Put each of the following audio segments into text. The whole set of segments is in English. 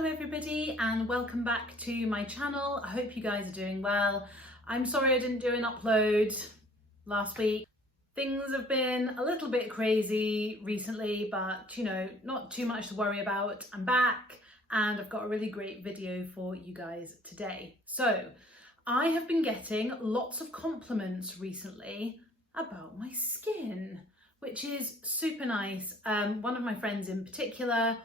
Hello everybody and welcome back to my channel. I hope you guys are doing well. I'm sorry I didn't do an upload last week. Things have been a little bit crazy recently, but you know, not too much to worry about. I'm back and I've got a really great video for you guys today. So I have been getting lots of compliments recently about my skin, which is super nice. One of my friends in particular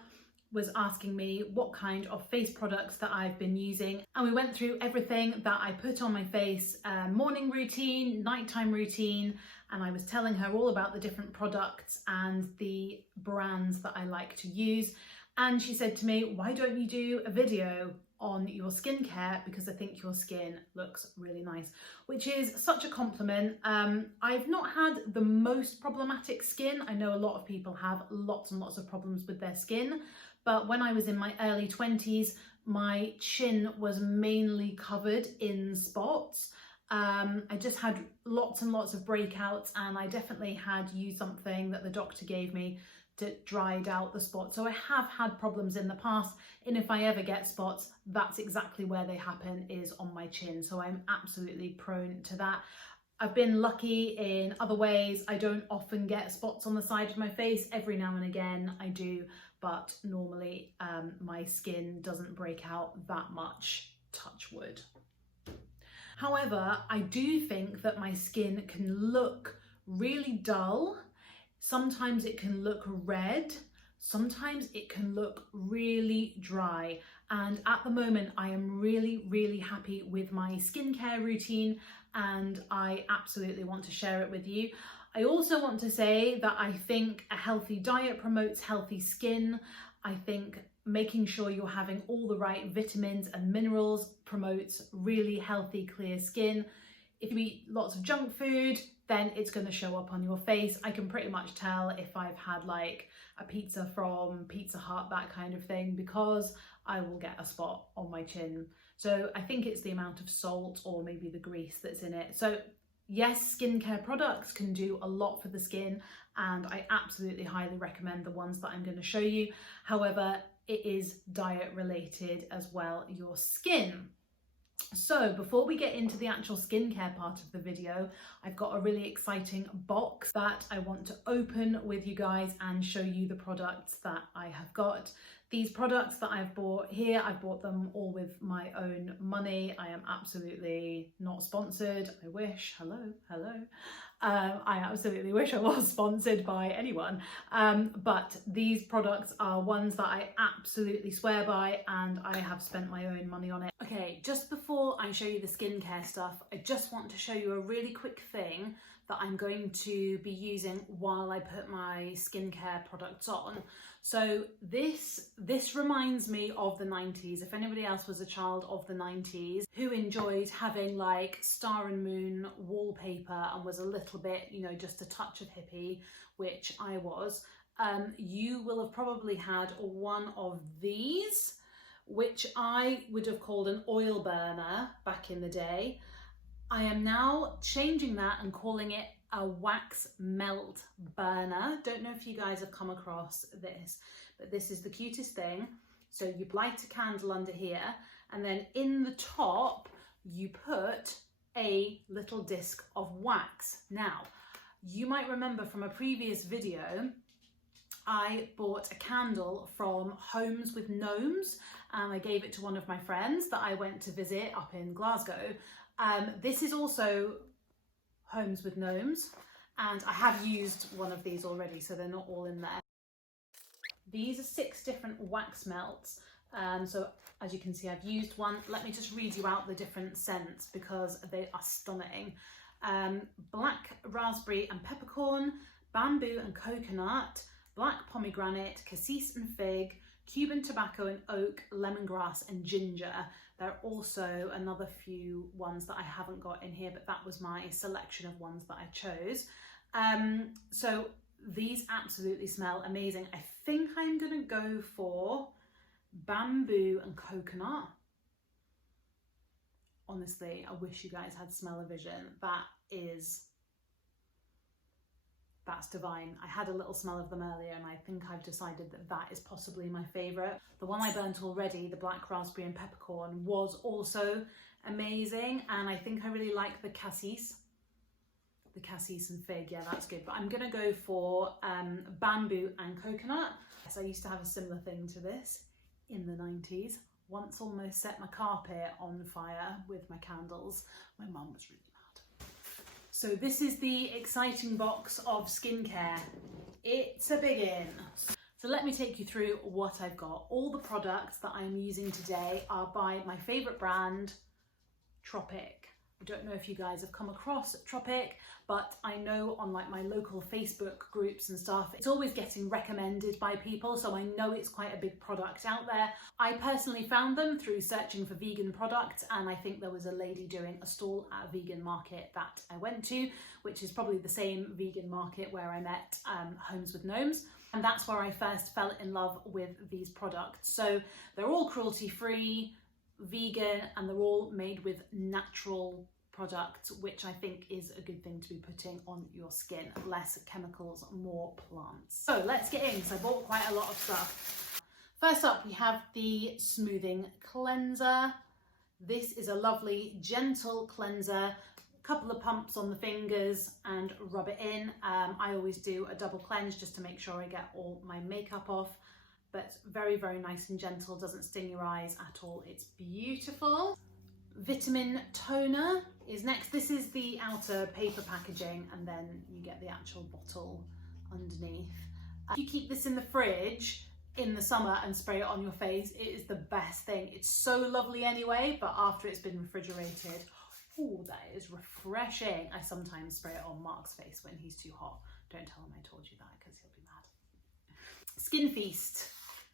was asking me what kind of face products that I've been using, and we went through everything that I put on my face, morning routine, nighttime routine, and I was telling her all about the different products and the brands that I like to use. And she said to me, why don't you do a video on your skincare, because I think your skin looks really nice, which is such a compliment. I've not had the most problematic skin. I know a lot of people have lots and lots of problems with their skin, but when I was in my early 20s, my chin was mainly covered in spots. I just had lots and lots of breakouts, and I definitely had used something that the doctor gave me that dried out the spots. So I have had problems in the past, and if I ever get spots, that's exactly where they happen, is on my chin. So I'm absolutely prone to that. I've been lucky in other ways. I don't often get spots on the side of my face. Every now and again I do, but normally my skin doesn't break out that much, touch wood. However, I do think that my skin can look really dull. Sometimes it can look red, sometimes it can look really dry. And at the moment, I am really happy with my skincare routine, and I absolutely want to share it with you. I also want to say that I think a healthy diet promotes healthy skin. I think making sure you're having all the right vitamins and minerals promotes really healthy, clear skin. If you eat lots of junk food, then it's going to show up on your face. I can pretty much tell if I've had like a pizza from Pizza Hut, that kind of thing, because I will get a spot on my chin. So I think it's the amount of salt or maybe the grease that's in it. So yes, skincare products can do a lot for the skin, and I absolutely highly recommend the ones that I'm going to show you. However, it is diet related as well, your skin. So before we get into the actual skincare part of the video, I've got a really exciting box that I want to open with you guys and show you the products that I have got. These products that I've bought here, I've bought them all with my own money. I am absolutely not sponsored. I wish. Hello. I absolutely wish I was sponsored by anyone. But these products are ones that I absolutely swear by, and I have spent my own money on it. Okay, just before I show you the skincare stuff, I just want to show you a really quick thing that I'm going to be using while I put my skincare products on. So this reminds me of the 90s. If anybody else was a child of the 90s who enjoyed having like Star and Moon wallpaper and was a little bit, you know, just a touch of hippie, which I was, you will have probably had one of these, which I would have called an oil burner back in the day. I am now changing that and calling it a wax melt burner. Don't know if you guys have come across this, but this is the cutest thing. So you light a candle under here, and then in the top you put a little disc of wax. Now, you might remember from a previous video, I bought a candle from Homes with Gnomes, and I gave it to one of my friends that I went to visit up in Glasgow. This is also Homes with Gnomes, and I have used one of these already, so they're not all in there. These are 6 different wax melts. So as you can see, I've used one. Let me just read you out the different scents because they are stunning. Black raspberry and peppercorn, bamboo and coconut, black pomegranate, cassis and fig, Cuban tobacco and oak, lemongrass and ginger. There are also another few ones that I haven't got in here, but that was my selection of ones that I chose. So these absolutely smell amazing. I think I'm gonna go for bamboo and coconut. Honestly, I wish you guys had smell-o-vision. That is that's divine. I had a little smell of them earlier and I think I've decided that that is possibly my favourite. The one I burnt already, the black raspberry and peppercorn, was also amazing, and I think I really like the cassis. The cassis and fig, yeah, that's good. But I'm gonna go for bamboo and coconut. Yes, I used to have a similar thing to this in the 90s. Once almost set my carpet on fire with my candles. My mum was really mad. So this is the exciting box of skincare. It's a big in. So let me take you through what I've got. All the products that I'm using today are by my favourite brand, Tropic. I don't know if you guys have come across Tropic, but I know on like my local Facebook groups and stuff, it's always getting recommended by people, so I know it's quite a big product out there. I personally found them through searching for vegan products, and I think there was a lady doing a stall at a vegan market that I went to, which is probably the same vegan market where I met Homes with Gnomes. And that's where I first fell in love with these products. So they're all cruelty-free, vegan, and they're all made with natural products, which I think is a good thing to be putting on your skin. Less chemicals, more plants. So let's get in, because I bought quite a lot of stuff. First up, we have the smoothing cleanser. This is a lovely gentle cleanser. Couple of pumps on the fingers and rub it in. I always do a double cleanse just to make sure I get all my makeup off, but very, very nice and gentle, doesn't sting your eyes at all. It's beautiful. Vitamin toner is next. This is the outer paper packaging, and then you get the actual bottle underneath. If you keep this in the fridge in the summer and spray it on your face, it is the best thing. It's so lovely anyway, but after it's been refrigerated, oh, that is refreshing. I sometimes spray it on Mark's face when he's too hot. Don't tell him I told you that, because he'll be mad. Skin Feast.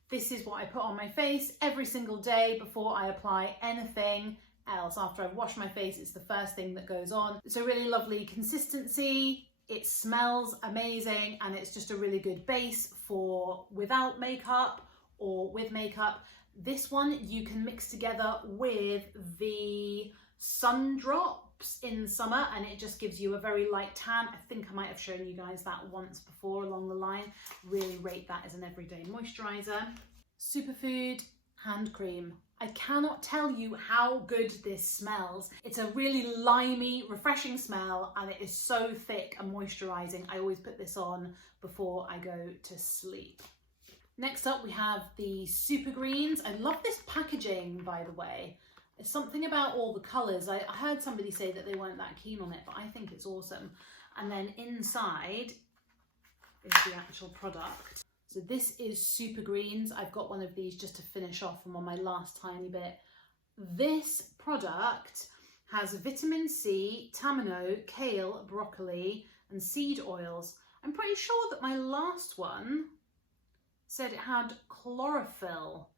This is what I put on my face every single day before I apply anything else. After I've washed my face, it's the first thing that goes on. It's a really lovely consistency. It smells amazing, and it's just a really good base for without makeup or with makeup. This one you can mix together with the sun drops in summer, and it just gives you a very light tan. I think I might have shown you guys that once before along the line. Really rate that as an everyday moisturizer. Superfood hand cream. I cannot tell you how good this smells. It's a really limey, refreshing smell, and it is so thick and moisturizing. I always put this on before I go to sleep. Next up, we have the Super Greens. I love this packaging, by the way. There's something about all the colours. I heard somebody say that they weren't that keen on it, but I think it's awesome. And then inside is the actual product. So this is Super Greens. I've got one of these just to finish off. I'm on my last tiny bit. This product has vitamin C, tamino, kale, broccoli, and seed oils. I'm pretty sure that my last one said it had chlorophyll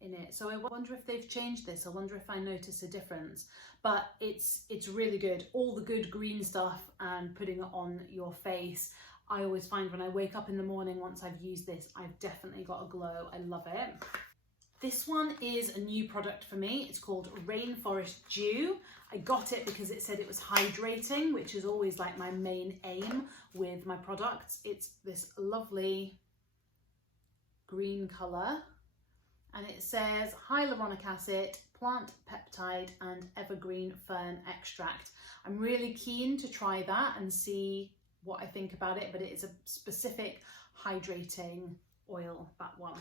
in it, so I wonder if they've changed this. I wonder if I notice a difference, but it's really good. All the good green stuff and putting it on your face. I always find when I wake up in the morning, once I've used this, I've definitely got a glow. I love it. This one is a new product for me. It's called Rainforest Dew. I got it because it said it was hydrating, which is always like my main aim with my products. It's this lovely green colour, and it says hyaluronic acid, plant peptide, and evergreen fern extract. I'm really keen to try that and see what I think about it, but it is a specific hydrating oil, that one.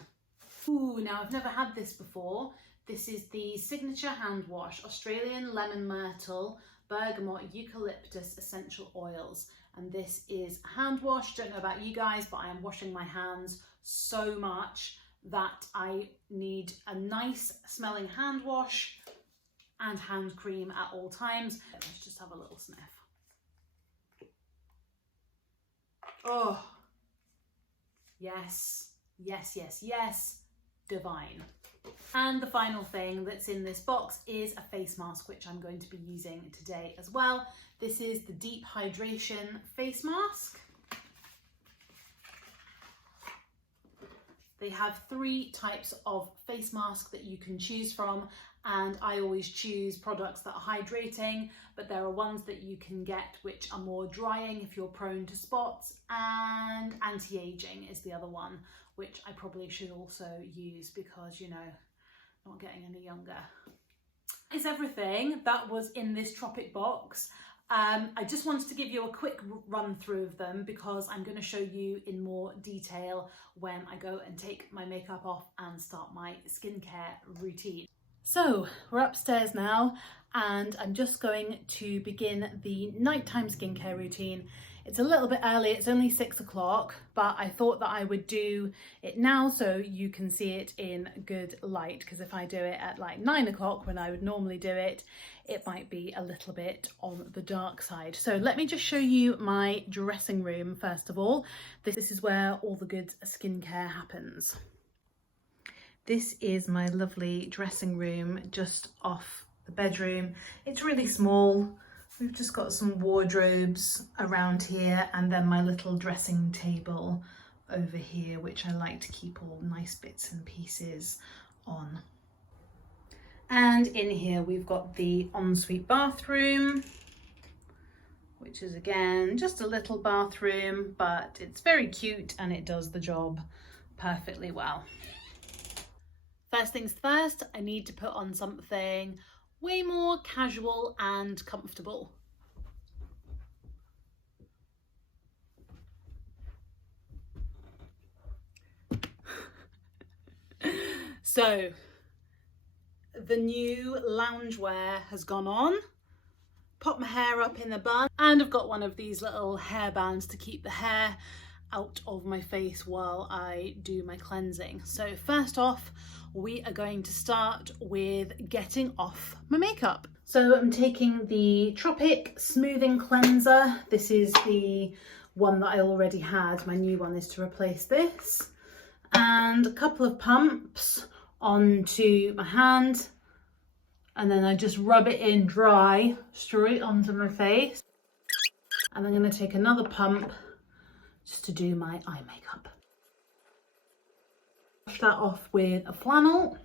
Ooh, now I've never had this before. This is the Signature Hand Wash, Australian Lemon Myrtle, Bergamot, Eucalyptus Essential Oils. And this is a hand wash. Don't know about you guys, but I am washing my hands so much that I need a nice smelling hand wash and hand cream at all times. Let's just have a little sniff. Oh, yes, yes, yes, yes, divine. And the final thing that's in this box is a face mask, which I'm going to be using today as well. This is the Deep Hydration Face Mask. They have 3 types of face mask that you can choose from, and I always choose products that are hydrating, but there are ones that you can get which are more drying if you're prone to spots, and anti-aging is the other one, which I probably should also use because, you know, not getting any younger. Is everything that was in this Tropic box. I just wanted to give you a quick run through of them because I'm going to show you in more detail when I go and take my makeup off and start my skincare routine. So we're upstairs now and I'm just going to begin the nighttime skincare routine. It's a little bit early, it's only 6 o'clock, but I thought that I would do it now so you can see it in good light, because if I do it at like 9 o'clock when I would normally do it, it might be a little bit on the dark side. So let me just show you my dressing room first of all. This is where all the good skincare happens. This is my lovely dressing room just off the bedroom. It's really small. We've just got some wardrobes around here and then my little dressing table over here, which I like to keep all nice bits and pieces on. And in here we've got the ensuite bathroom, which is again just a little bathroom, but it's very cute and it does the job perfectly well. First things first, I need to put on something way more casual and comfortable. So the new loungewear has gone on. Pop my hair up in a bun and I've got one of these little hair bands to keep the hair out of my face while I do my cleansing. So first off, we are going to start with getting off my makeup. So I'm taking the Tropic Smoothing Cleanser. This is the one that I already had. My new one is to replace this. And a couple of pumps onto my hand. And then I just rub it in dry straight onto my face. And I'm going to take another pump just to do my eye makeup. Wash that off with a flannel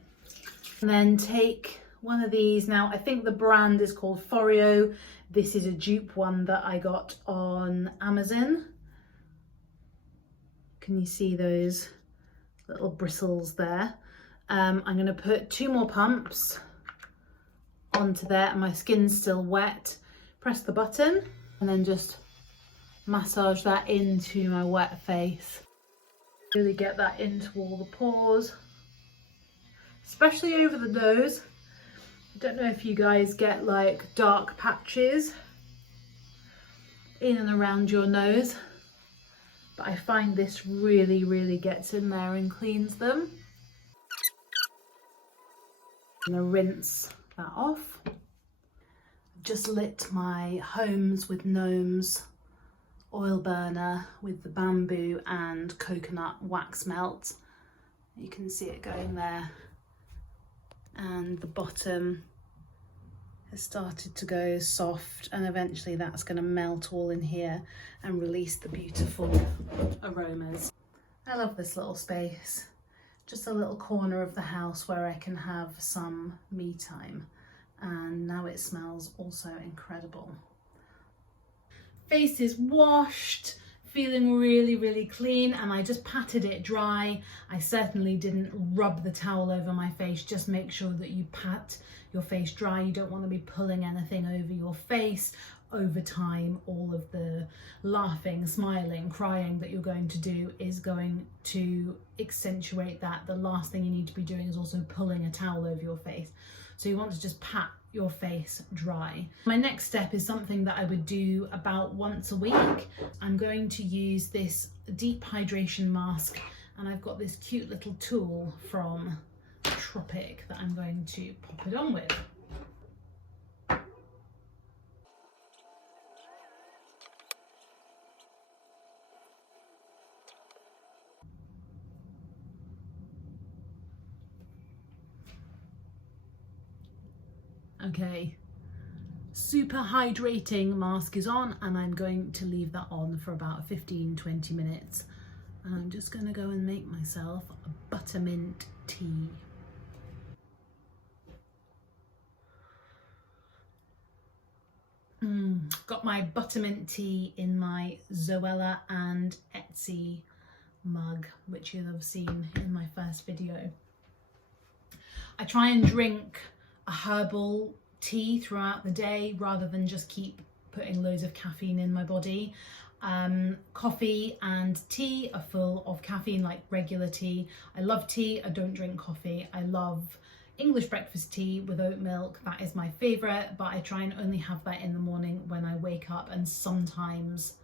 and then take one of these. Now I think the brand is called Foreo. This is a dupe one that I got on Amazon. Can you see those little bristles there? I'm going to put 2 more pumps onto there and my skin's still wet. Press the button and then just massage that into my wet face. Really get that into all the pores, especially over the nose. I don't know if you guys get like dark patches in and around your nose, but I find this really gets in there and cleans them. I'm gonna rinse that off. I've just lit my Homes with Gnomes oil burner with the bamboo and coconut wax melt. You can see it going there, and the bottom has started to go soft, and eventually that's going to melt all in here and release the beautiful aromas. I love this little space, just a little corner of the house where I can have some me time, and now it smells also incredible. Face is washed, feeling really clean, and I just patted it dry. I certainly didn't rub the towel over my face. Just make sure that you pat your face dry. You don't want to be pulling anything over your face. Over time, all of the laughing, smiling, crying that you're going to do is going to accentuate that. The last thing you need to be doing is also pulling a towel over your face. So you want to just pat your face dry. My next step is something that I would do about once a week. I'm going to use this deep hydration mask, and I've got this cute little tool from Tropic that I'm going to pop it on with. Okay, super hydrating mask is on, and I'm going to leave that on for about 15-20 minutes And I'm just going to go and make myself a buttermint tea. Got my buttermint tea in my Zoella and Etsy mug, which you'll have seen in my first video. I try and drink a herbal tea throughout the day rather than just keep putting loads of caffeine in my body. Coffee and tea are full of caffeine, like regular tea. I love tea, I don't drink coffee. I love English breakfast tea with oat milk, that is my favourite, but I try and only have that in the morning when I wake up, and sometimes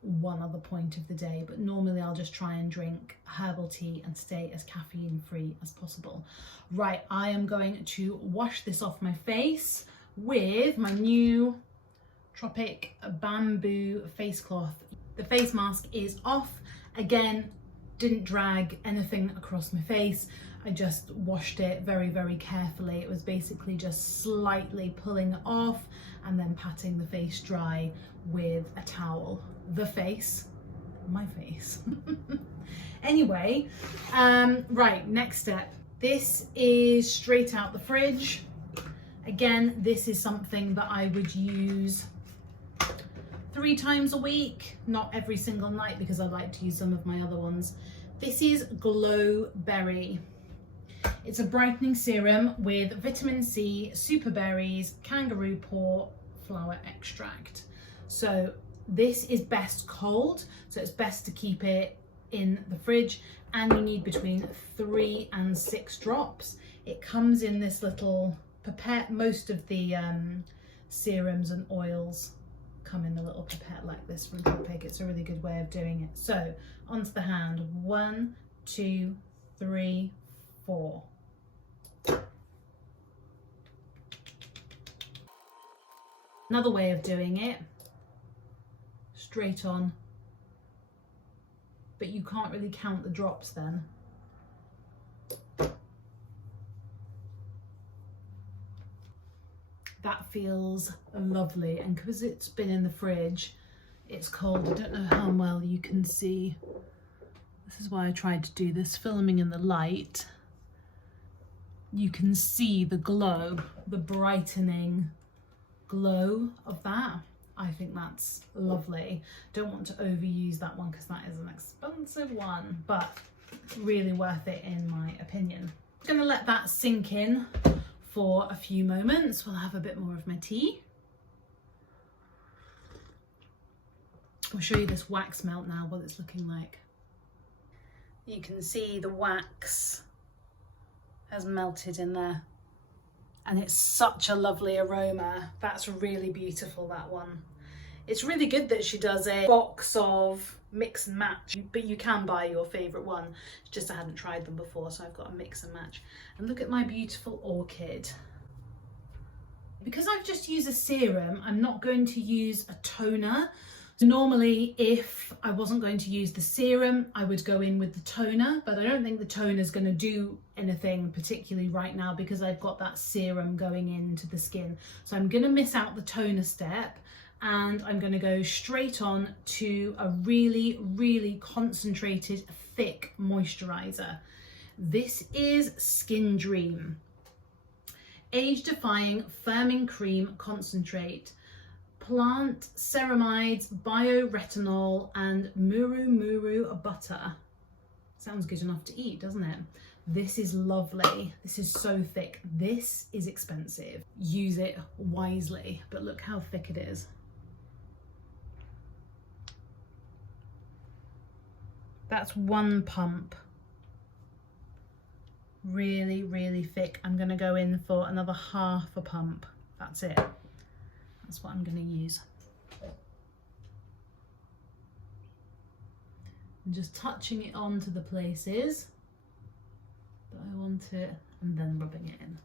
one other point of the day, but normally I'll just try and drink herbal tea and stay as caffeine free as possible. Right, I am going to wash this off my face with my new Tropic bamboo face cloth. The face mask is off. Again, didn't drag anything across my face. I just washed it very, very carefully. It was basically just slightly pulling it off and then patting the face dry with a towel. The face, my face. Anyway, right, next step. This is straight out the fridge. Again, this is something that I would use 3 times a week, not every single night because I like to use some of my other ones. This is Glow Berry. It's a brightening serum with vitamin C, super berries, kangaroo paw, flower extract. So this is best cold, so it's best to keep it in the fridge, and you need between 3 and 6 drops. It comes in this little pipette. Most of the serums and oils come in a little pipette like this from Tropic. It's a really good way of doing it. So onto the hand, 1, 2, 3, 4. Another way of doing it, straight on, but you can't really count the drops then. That feels lovely, and because it's been in the fridge, it's cold. I don't know how well you can see. This is why I tried to do this filming in the light. You can see the glow, the brightening glow of that. I think that's lovely. Don't want to overuse that one because that is an expensive one, but really worth it in my opinion. I'm gonna let that sink in for a few moments. We'll have a bit more of my tea. I'll show you this wax melt now, what it's looking like. You can see the wax has melted in there, and it's such a lovely aroma. That's really beautiful, that one. It's really good that she does a box of mix and match, but you can buy your favorite one. It's just I hadn't tried them before, so I've got a mix and match. And look at my beautiful orchid. Because I've just used a serum, I'm not going to use a toner. Normally, if I wasn't going to use the serum, I would go in with the toner, but I don't think the toner is going to do anything particularly right now because I've got that serum going into the skin. So I'm going to miss out the toner step, and I'm going to go straight on to a really, really concentrated, thick moisturizer. This is Skin Dream Age Defying Firming Cream Concentrate. Plant ceramides, bioretinol, and muru butter. Sounds good enough to eat, doesn't it? This is lovely. This is so thick. This is expensive. Use it wisely, but look how thick it is. That's one pump. Really, really thick. I'm gonna go in for another half a pump. That's it. That's what I'm going to use. I'm just touching it onto the places that I want it and then rubbing it in.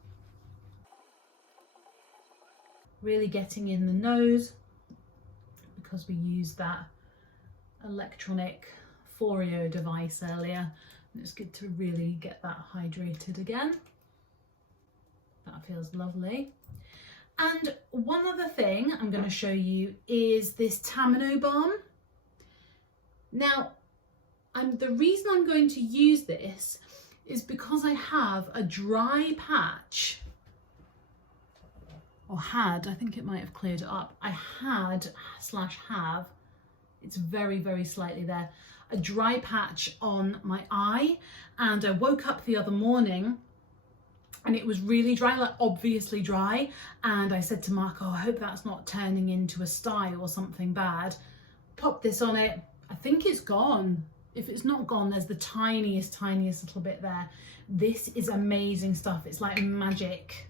Really getting in the nose because we used that electronic Foreo device earlier. And it's good to really get that hydrated again. That feels lovely. And one other thing I'm going to show you is this Tamino balm. Now, And the reason I'm going to use this is because I have a dry patch, or had, I think it might have cleared it up. I had / have, it's very, very slightly there, a dry patch on my eye. And I woke up the other morning and it was really dry, like obviously dry. And I said to Mark, oh, I hope that's not turning into a sty or something bad. Pop this on it. I think it's gone. If it's not gone, there's the tiniest little bit there. This is amazing stuff. It's like magic,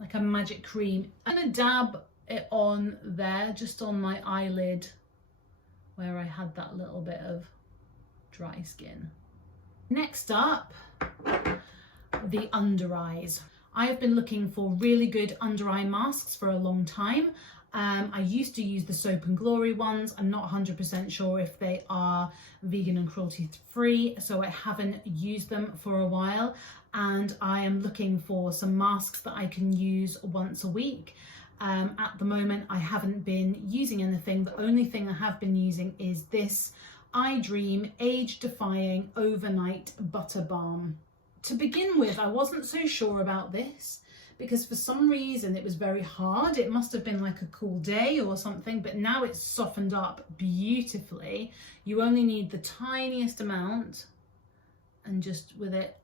like a magic cream. I'm gonna dab it on there, just on my eyelid where I had that little bit of dry skin. Next up, the under eyes. I have been looking for really good under eye masks for a long time. I used to use the Soap and Glory ones. I'm not 100% sure if they are vegan and cruelty free, so I haven't used them for a while. And I am looking for some masks that I can use once a week. At the moment, I haven't been using anything. The only thing I have been using is this I Dream Age Defying Overnight Butter Balm. To begin with, I wasn't so sure about this because for some reason it was very hard. It must have been like a cool day or something, but now it's softened up beautifully. You only need the tiniest amount and just with it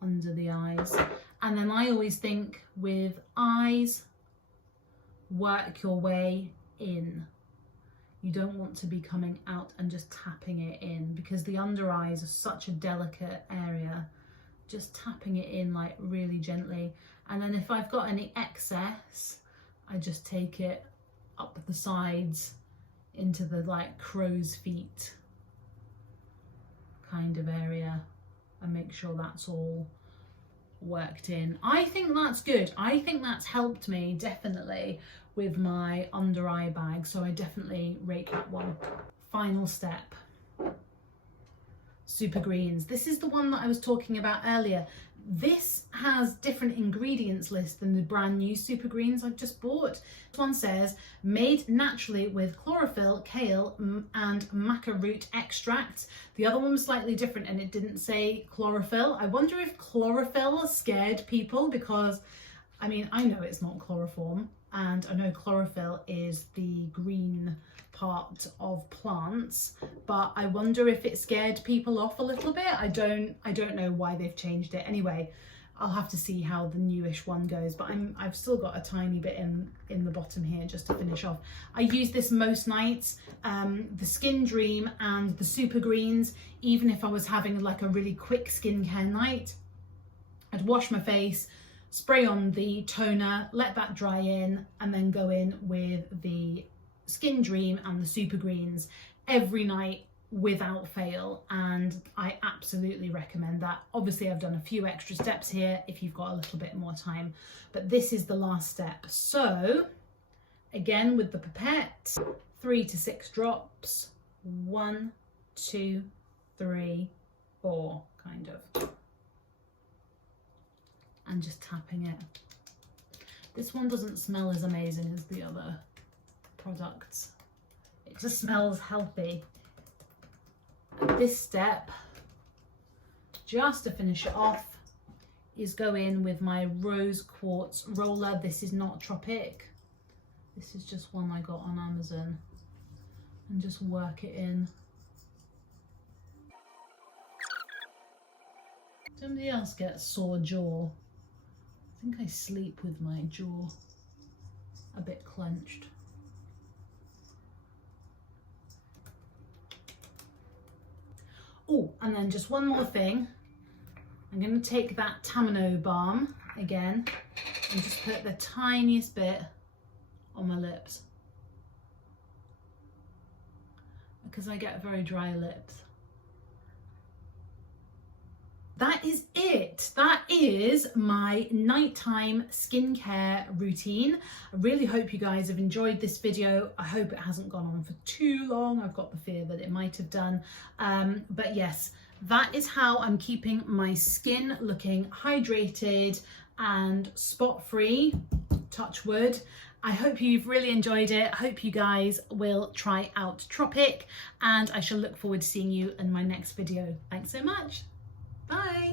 under the eyes. And then I always think with eyes, work your way in. You don't want to be coming out and just tapping it in because the under eyes are such a delicate area. Just tapping it in like really gently. And then if I've got any excess, I just take it up the sides into the like crow's feet kind of area and make sure that's all worked in. I think that's good. I think that's helped me definitely with my under eye bag. So I definitely rate that one. Final step. Super Greens. This is the one that I was talking about earlier. This has different ingredients list than the brand new Super Greens I've just bought. This one says made naturally with chlorophyll, kale and maca root extracts. The other one was slightly different and it didn't say chlorophyll. I wonder if chlorophyll scared people because, I mean, I know it's not chloroform and I know chlorophyll is the green part of plants, but I wonder if it scared people off a little bit. I don't know why they've changed it. Anyway, I'll have to see how the newish one goes, but I've still got a tiny bit in the bottom here just to finish off. I use this most nights, the Skin Dream and the Super Greens. Even if I was having like a really quick skincare night, I'd wash my face, spray on the toner, let that dry in, and then go in with the Skin Dream and the Super Greens every night without fail, and I absolutely recommend that. Obviously I've done a few extra steps here if you've got a little bit more time, but this is the last step. So again with the pipette, 3 to 6 drops, 1, 2, 3, 4 kind of, and just tapping it. This one doesn't smell as amazing as the other products. It just smells healthy. And this step, just to finish it off, is go in with my rose quartz roller. This is not Tropic. This is just one I got on Amazon. And just work it in. Somebody else gets sore jaw. I think I sleep with my jaw a bit clenched. Oh, and then just one more thing. I'm going to take that Tamino balm again and just put the tiniest bit on my lips because I get very dry lips. That is it. That is my nighttime skincare routine. I really hope you guys have enjoyed this video. I hope it hasn't gone on for too long. I've got the fear that it might have done. But yes, that is how I'm keeping my skin looking hydrated and spot free touch wood. I hope you've really enjoyed it. I hope you guys will try out Tropic, and I shall look forward to seeing you in my next video. Thanks so much. Bye.